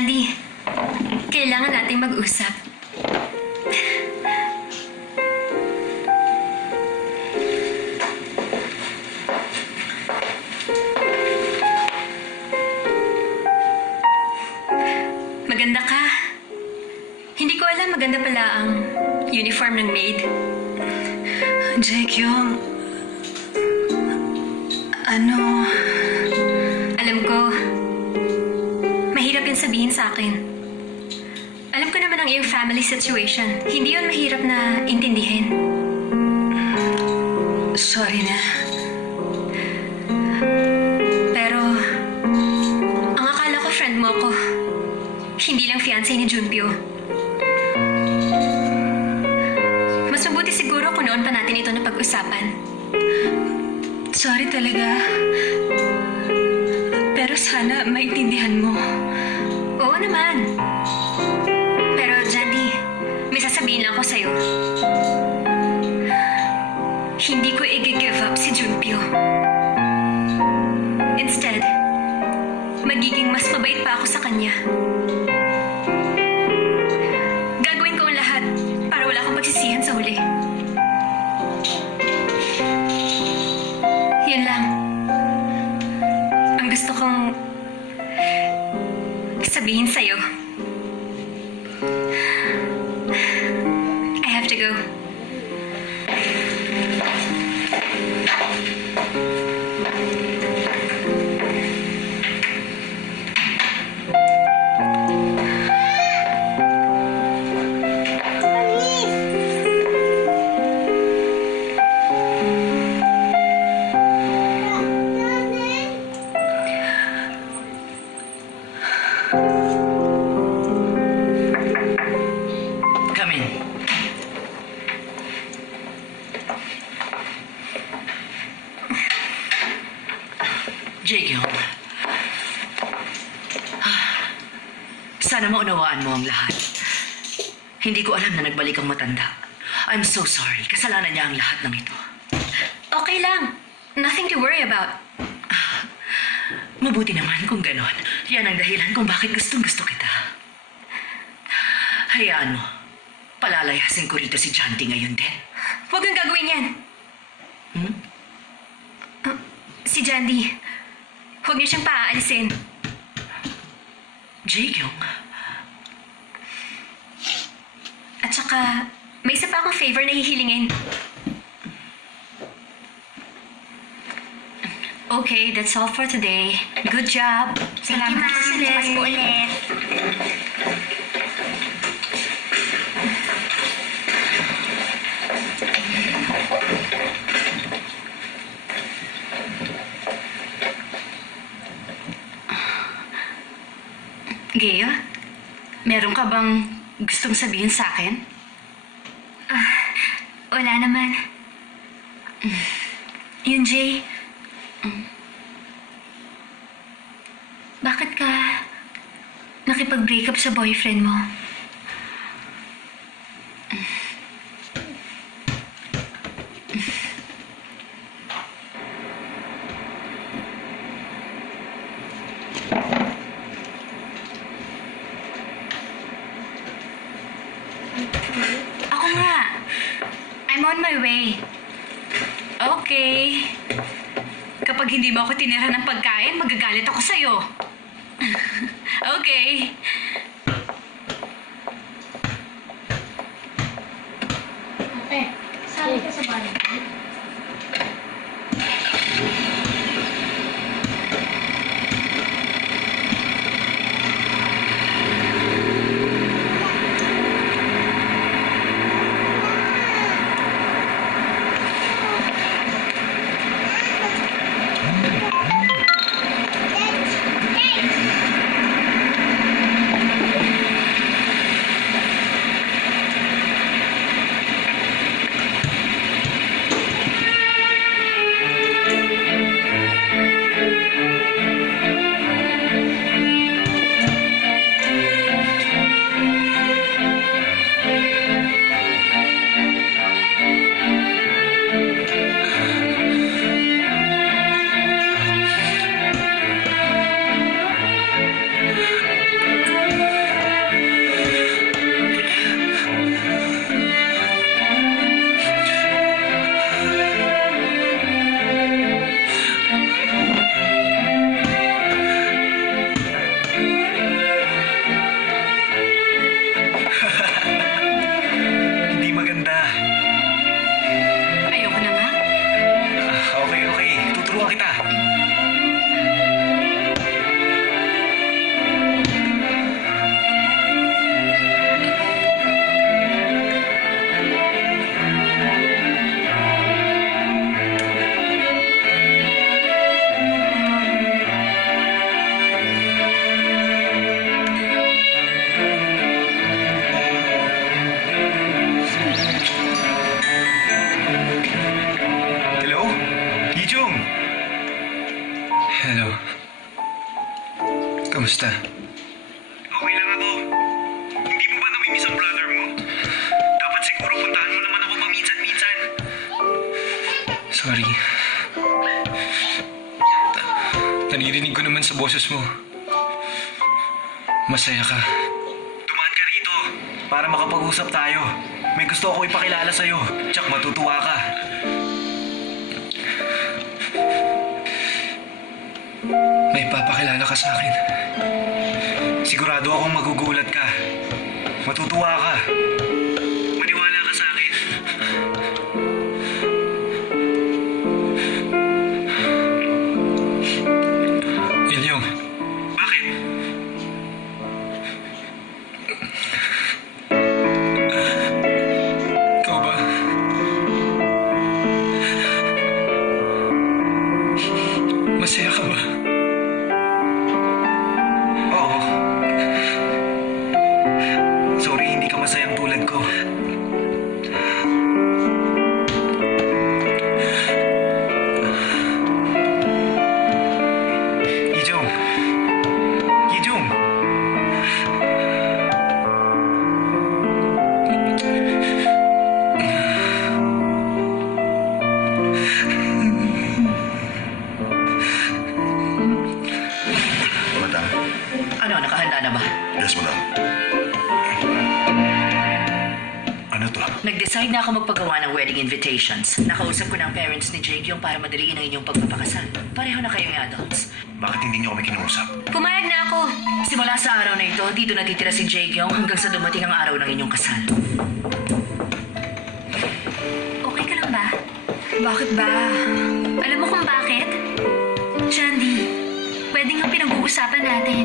Jandy, kailangan nating mag-usap. Maganda ka. Hindi ko alam maganda pala ang uniform ng maid. Jaekyung, Alam ko, mahirap yun sabihin sa akin. Alam ko naman ang iyong family situation. Hindi yun mahirap na intindihin. Sorry na. Pero, ang akala ko friend mo ko. Hindi lang fiancé ni Junpyo. Mas mabuti siguro kung noon pa natin ito na pag-usapan. Sorry talaga. Pero sana maintindihan mo. Oo naman. Pero, Jandy, may sasabihin lang ako sa'yo. Hindi ko i-give up si Junpyo. Instead, magiging mas mabait pa ako sa kanya. Gagawin ko ang lahat para wala akong pagsisihan sa huli. Yun lang. Ang gusto kong sabihin sa'yo. I have to go. Come in. Jaekyung. Sana maunawaan mo ang lahat. Hindi ko alam na nagbalik ang matanda. I'm so sorry. Kasalanan niya ang lahat ng ito. Okay lang. Nothing to worry about. Mabuti naman kung ganon. Yan ang dahilan kung bakit gustong-gusto kita. Hayaan mo. Palalayasin ko rito si Janty ngayon din. Huwag kang gagawin yan. Hmm? Si Jandy, huwag niyo siyang paaalisin. Jaekyung. At saka, may isa pa akong favor na hihilingin. Okay, that's all for today. Good job. Salamat po, Celeste. Bukas po ulit. Gea, meron ka bang gustong sabihin sa akin? Wala naman. Yun, Jay. Bakit ka nakipag-break up sa boyfriend mo? Ako nga. I'm on my way. Okay. Kapag hindi mo ako tinira ng pagkain, magagalit ako sa'yo. Okay. Ate, sali ka sa bahay. Kamusta? Okay lang ako. Hindi mo ba namimiss ang brother mo? Dapat siguro puntahan mo naman ako paminsan-minsan. Sorry. Naririnig ko naman sa boses mo. Masaya ka. Dumaan ka rito para makapag-usap tayo. May gusto ako ipakilala sa'yo. Tsak matutuwa ka. May papakilala ka sa akin. Sigurado akong magugulat ka. Matutuwa ka. Maniwala ka sa akin. Ilyong, Bakit? ikaw ba? Masaya ka ba? Oo. Sorry, hindi ka masayang tulad ko. Yijong. Yijong. Madam. Ano, nakahanda na ba? Yes, madam. Ano to? Nag-decide na ako magpagawa ng wedding invitations. Nakausap ko na ang parents ni Jake yung para madaliin ang inyong pagpapakasal. Pareho na kayong adults. Bakit hindi niyo kami kinuusap? Pumayag na ako. Simula sa araw na ito, dito natitira si Jake Young hanggang sa dumating ang araw ng inyong kasal. Okay ka lang ba? Bakit ba? Alam mo kung bakit? Jandy, pwede nga pinag-uusapan natin.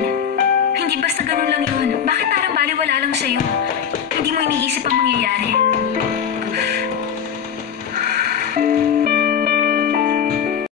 Hindi basta ganun lang yun. Bakit parang baliwala lang sa'yo?